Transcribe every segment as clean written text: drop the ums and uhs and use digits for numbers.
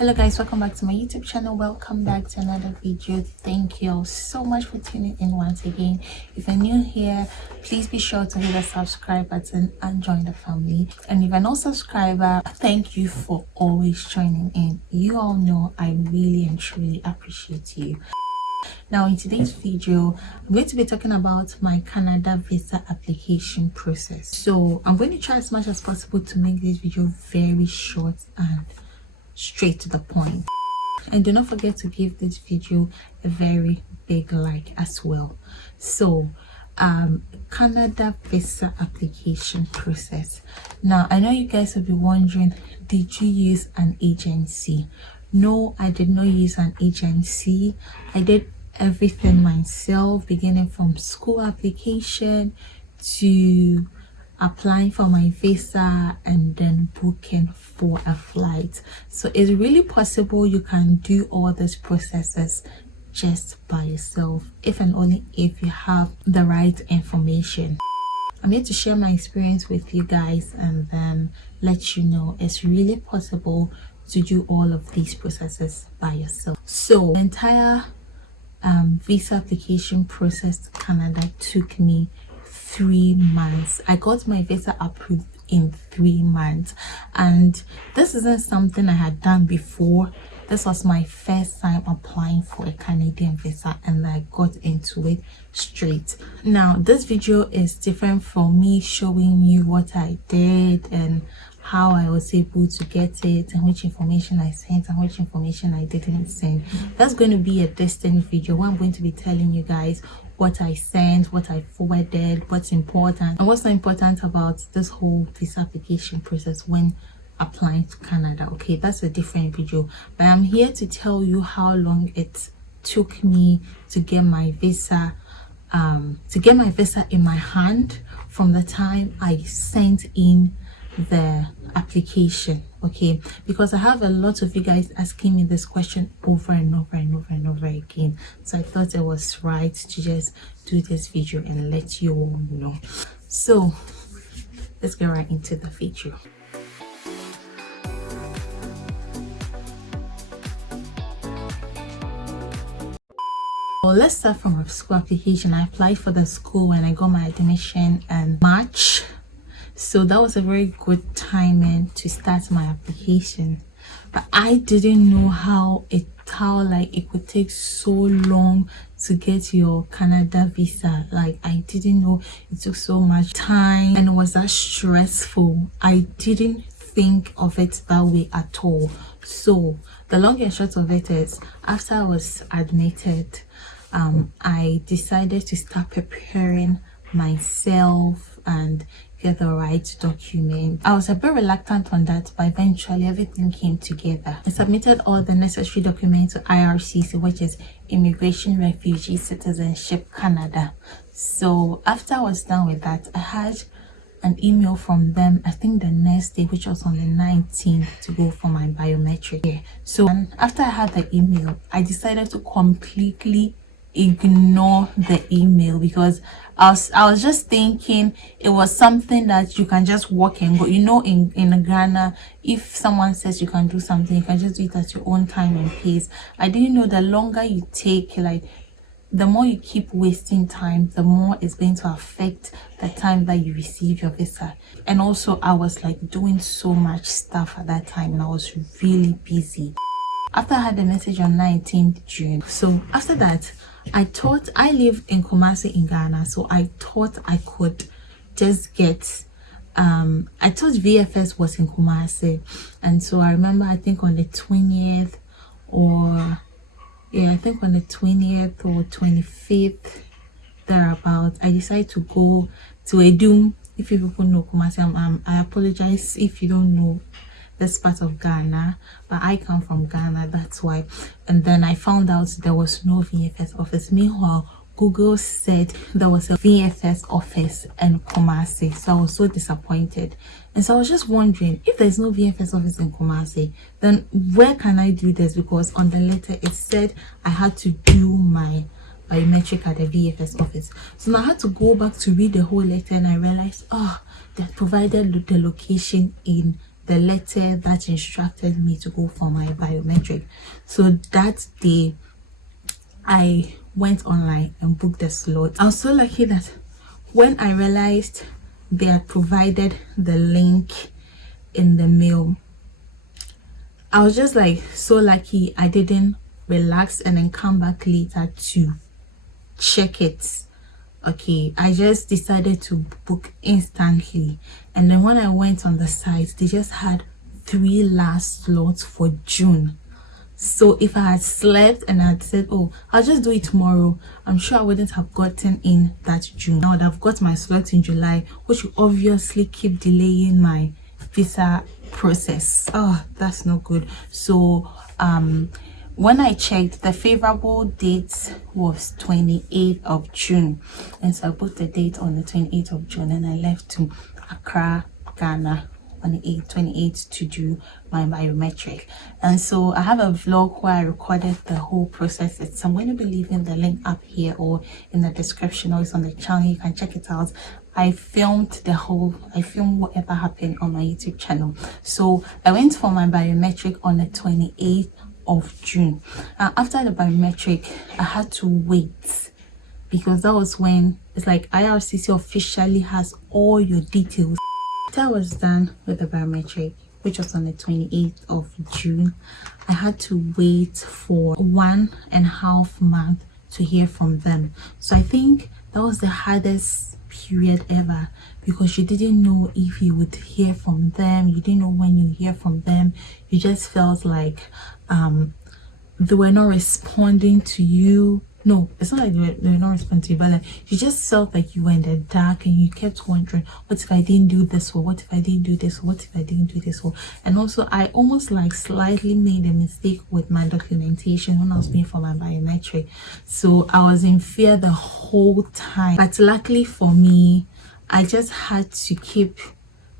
Hello guys, welcome back to my YouTube channel. Welcome back to another video. Thank you all so much for tuning in once again. If you're new here, please be sure to hit the subscribe button and join the family. And if you're not a subscriber, thank you for always joining in. You all know I really and truly appreciate you. Now in today's video, I'm going to be talking about my Canada visa application process. So I'm going to try as much as possible to make this video very short and straight to the point. And do not forget to give this video a very big like as well. So Canada visa application process. Now I know you guys will be wondering, did you use an agency? No, I did not use an agency. I did everything myself, beginning from school application to applying for my visa and then booking for a flight. So it's really possible you can do all these processes just by yourself, if and only if you have the right information. I'm here to share my experience with you guys and then let you know it's really possible to do all of these processes by yourself. So the entire visa application process to Canada took me 3 months. I got my visa approved in 3 months, and this isn't something I had done before. This was my first time applying for a Canadian visa, and I got into it straight. Now this video is different from me showing you what I did and how I was able to get it and which information I sent and which information I didn't send. That's going to be a distinct video where I'm going to be telling you guys what I sent, what I forwarded, what's important and what's not important about this whole visa application process when applying to Canada. Okay, that's a different video, but I'm here to tell you how long it took me to get my visa in my hand from the time I sent in the application. Okay, because I have a lot of you guys asking me this question over and over and over and over again, so I thought it was right to just do this video and let you all know. So let's get right into the video. Well, let's start from a school application. I applied for the school when I got my admission in March. So that was a very good timing to start my application, but I didn't know how it could take so long to get your Canada visa. Like, I didn't know it took so much time and it was that stressful. I didn't think of it that way at all. So the long and short of it is, after I was admitted, I decided to start preparing myself and get the right document. I was a bit reluctant on that, but eventually everything came together. I submitted all the necessary documents to IRCC, which is Immigration, Refugee, Citizenship Canada. So after I was done with that, I had an email from them, I think the next day, which was on the 19th, to go for my biometric. Yeah. So after I had the email, I decided to completely ignore the email because I was just thinking it was something that you can just walk and go. You know, in Ghana, if someone says you can do something, you can just do it at your own time and pace. I didn't know the longer you take, like the more you keep wasting time, the more it's going to affect the time that you receive your visa. And also I was like doing so much stuff at that time and I was really busy. After I had the message on 19th June, so after that, I thought, I live in Kumasi in Ghana, so I thought I could just get I thought VFS was in Kumasi, and so I remember, I think on the 20th or yeah, I think on the 20th or 25th thereabout, I decided to go to Edum. If you people know Kumasi, I apologize if you don't know this part of Ghana, but I come from Ghana, that's why. And then I found out there was no VFS office. Meanwhile, Google said there was a VFS office in Kumasi, so I was so disappointed. And so I was just wondering, if there's no VFS office in Kumasi, then where can I do this? Because on the letter it said I had to do my biometric at the VFS office. So now I had to go back to read the whole letter, and I realized, oh, they provided the location in the letter that instructed me to go for my biometric. So that day I went online and booked the slot. I was so lucky that when I realized they had provided the link in the mail, I was just like so lucky I didn't relax and then come back later to check it. Okay, I just decided to book instantly, and then when I went on the site, they just had 3 last slots for June. So if I had slept and I had said, oh, I'll just do it tomorrow, I'm sure I wouldn't have gotten in that June. I would have got my slot in July, which will obviously keep delaying my visa process. Oh, that's not good. So when I checked, the favorable date was 28th of June, and so I booked the date on the 28th of June, and I left to Accra, Ghana on the 28th to do my biometric. And so I have a vlog where I recorded the whole process. So I'm going to be leaving the link up here or in the description, or it's on the channel. You can check it out. I filmed whatever happened on my YouTube channel. So I went for my biometric on the 28th of June. After the biometric, I had to wait, because that was when it's like IRCC officially has all your details. After I was done with the biometric, which was on the 28th of June, I had to wait for 1.5 months to hear from them. So I think that was the hardest period ever, because you didn't know if you would hear from them, you didn't know when you hear from them. You just felt like they were not responding to you. No, it's not like they were not responding to you, but like you just felt like you were in the dark, and you kept wondering, what if I didn't do this, or what if I didn't do this, or what if I didn't do this, or and also I almost like slightly made a mistake with my documentation when I was going for my biometric. So I was in fear the whole time, but luckily for me, I just had to keep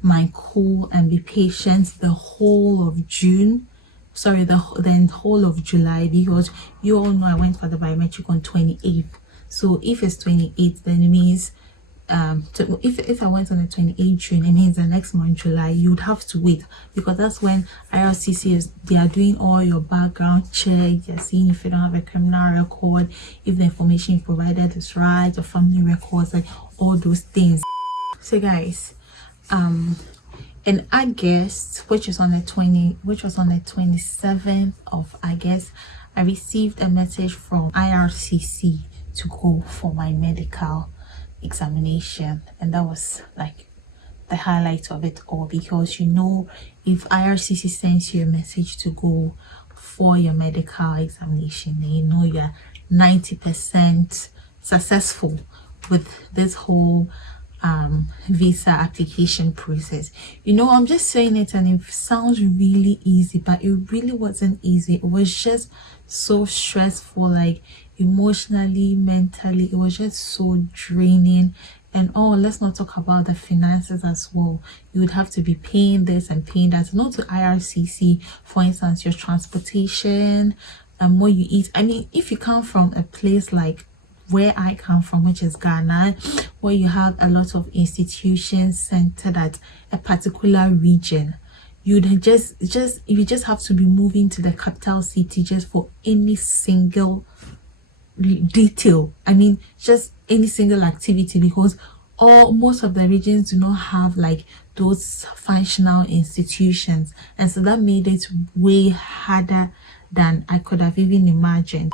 my cool and be patient the whole of June. Sorry, the whole of July, because you all know I went for the biometric on 28th. So if it's 28th, then it means if I went on the 28th June, it means the next month July you would have to wait, because that's when IRCC they are doing all your background check. They're seeing if you don't have a criminal record, if the information you provided is right, or family records, like all those things. So guys, in August, which was on the 27th of August, I received a message from IRCC to go for my medical examination, and that was like the highlight of it all, because you know, if IRCC sends you a message to go for your medical examination, then you know you're 90% successful with this whole visa application process. You know, I'm just saying it and it sounds really easy, but it really wasn't easy. It was just so stressful, like emotionally, mentally. It was just so draining. And oh, let's not talk about the finances as well. You would have to be paying this and paying that, not to IRCC, for instance, your transportation and what you eat. I mean, if you come from a place like where I come from, which is Ghana, where you have a lot of institutions centered at a particular region, you just have to be moving to the capital city just for any single detail. I mean, just any single activity, because most of the regions do not have like those functional institutions, and so that made it way harder than I could have even imagined.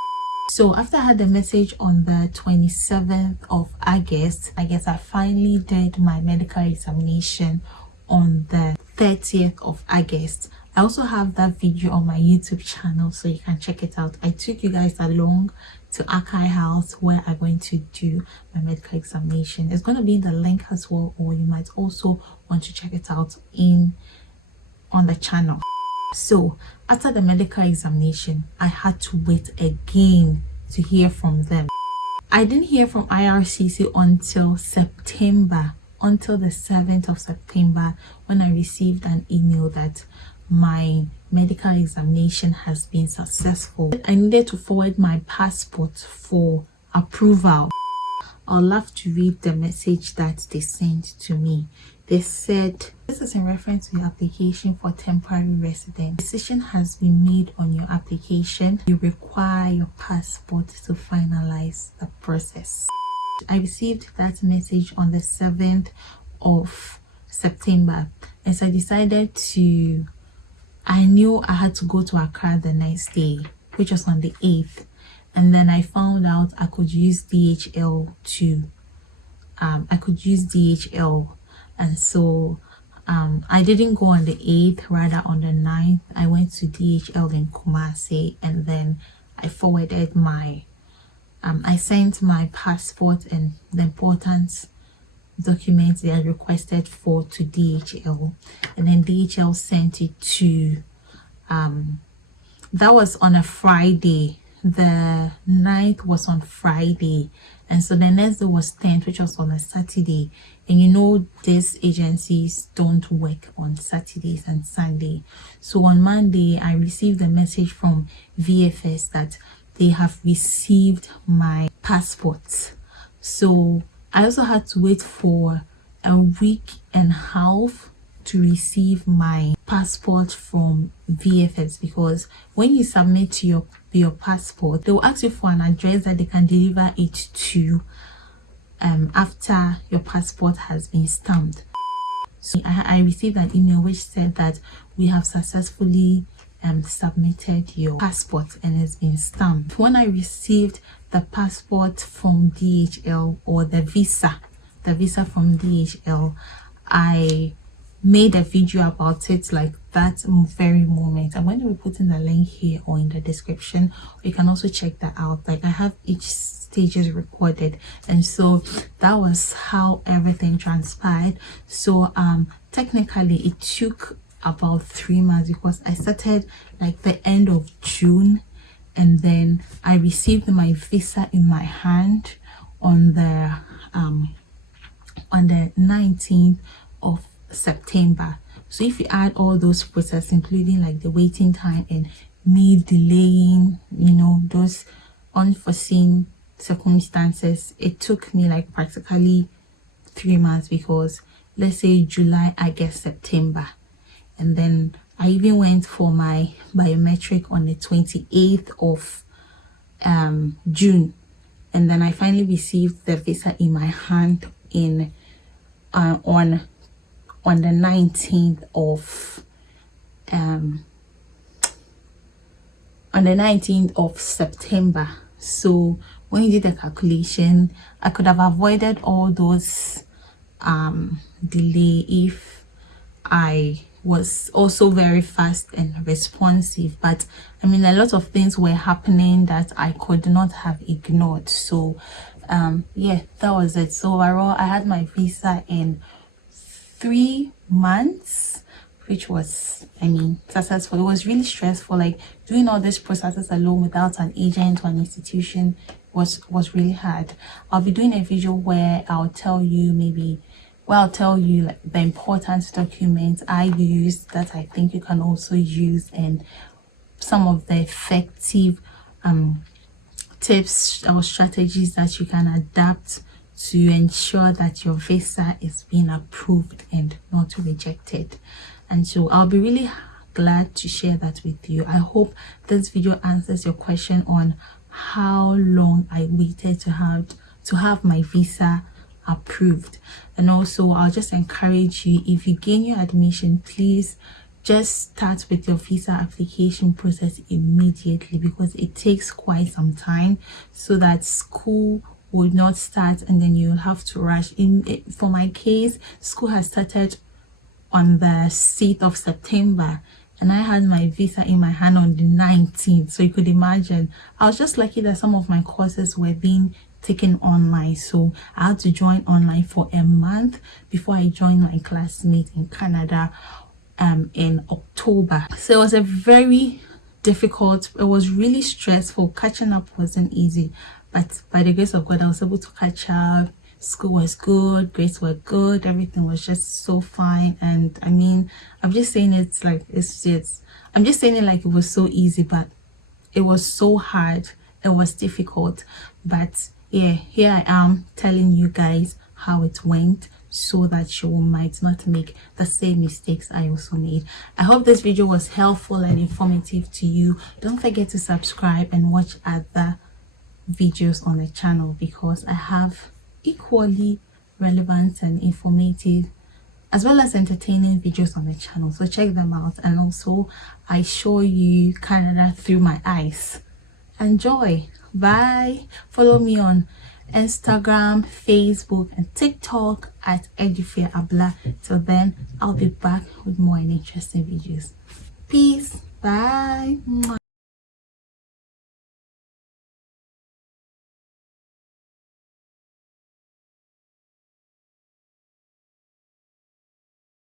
So after I had the message on the 27th of August, I guess I finally did my medical examination on the 30th of August. I also have that video on my YouTube channel, so you can check it out. I took you guys along to Archive House, where I'm going to do my medical examination. It's going to be in the link as well, or you might also want to check it out on the channel. So after the medical examination, I had to wait again to hear from them. I didn't hear from IRCC until September, until the 7th of September, when I received an email that my medical examination has been successful. I needed to forward my passport for approval. I'd love to read the message that they sent to me. They said, This is in reference to your application for temporary residence. Decision has been made on your application. You require your passport to finalize the process. I received that message on the 7th of September, and so I decided to, I knew I had to go to Accra the next day, which was on the 8th, and then I found out I could use DHL to, and so I didn't go on the 8th, rather on the 9th. I went to DHL in Kumasi, and then I forwarded my I sent my passport and the important documents they had requested for to DHL, and then DHL sent it to that was on a Friday. The 9th was on Friday, and so the next day was 10th, which was on a Saturday. And you know, these agencies don't work on Saturdays and Sunday. So on Monday I received a message from VFS that they have received my passport. So I also had to wait for a week and a half to receive my passport from VFS, because when you submit your passport, they will ask you for an address that they can deliver it to after your passport has been stamped. So I received an email which said that we have successfully submitted your passport and it's been stamped. When I received the passport from DHL, or the visa from DHL, I made a video about it like that very moment. I'm going to be putting the link here or in the description. You can also check that out. Like, I have each stages recorded, and so that was how everything transpired. So technically it took about 3 months, because I started like the end of June, and then I received my visa in my hand on the 19th of September. So if you add all those processes, including like the waiting time and me delaying, you know, those unforeseen circumstances, it took me like practically 3 months, because let's say July, August, September, and then I even went for my biometric on the 28th of June, and then I finally received the visa in my hand in on the 19th of September. So when you did the calculation, I could have avoided all those delay if I was also very fast and responsive. But I mean, a lot of things were happening that I could not have ignored. So yeah, that was it. So overall, I had my visa in 3 months, which was, I mean, successful. It was really stressful, like doing all these processes alone without an agent or an institution was really hard. I'll be doing a video where I'll tell you like the important documents I used that I think you can also use, and some of the effective tips or strategies that you can adapt to ensure that your visa is being approved and not rejected. And so I'll be really glad to share that with you. I hope this video answers your question on how long I waited to have my visa approved. And also, I'll just encourage you, if you gain your admission, please just start with your visa application process immediately, because it takes quite some time, so that school would not start and then you'll have to rush in. For my case, school has started on the 6th of September, and I had my visa in my hand on the 19th. So you could imagine, I was just lucky that some of my courses were being taken online, so I had to join online for a month before I joined my classmate in Canada in October. So it was a very difficult, it was really stressful. Catching up wasn't easy, but by the grace of God, I was able to catch up. School was good, grades were good, everything was just so fine. And I mean, I'm just saying it like I'm just saying it like it was so easy, but it was so hard, it was difficult. But yeah, here I am telling you guys how it went. so that you might not make the same mistakes I also made. I hope this video was helpful and informative to you. Don't forget to subscribe and watch other videos on the channel, because I have equally relevant and informative as well as entertaining videos on the channel, so check them out. And also I show you Canada through my eyes. Enjoy. Bye. Follow me on Instagram, Facebook and TikTok at edufiaakrong. Till then, I'll be back with more interesting videos. Peace. Bye. Mwah.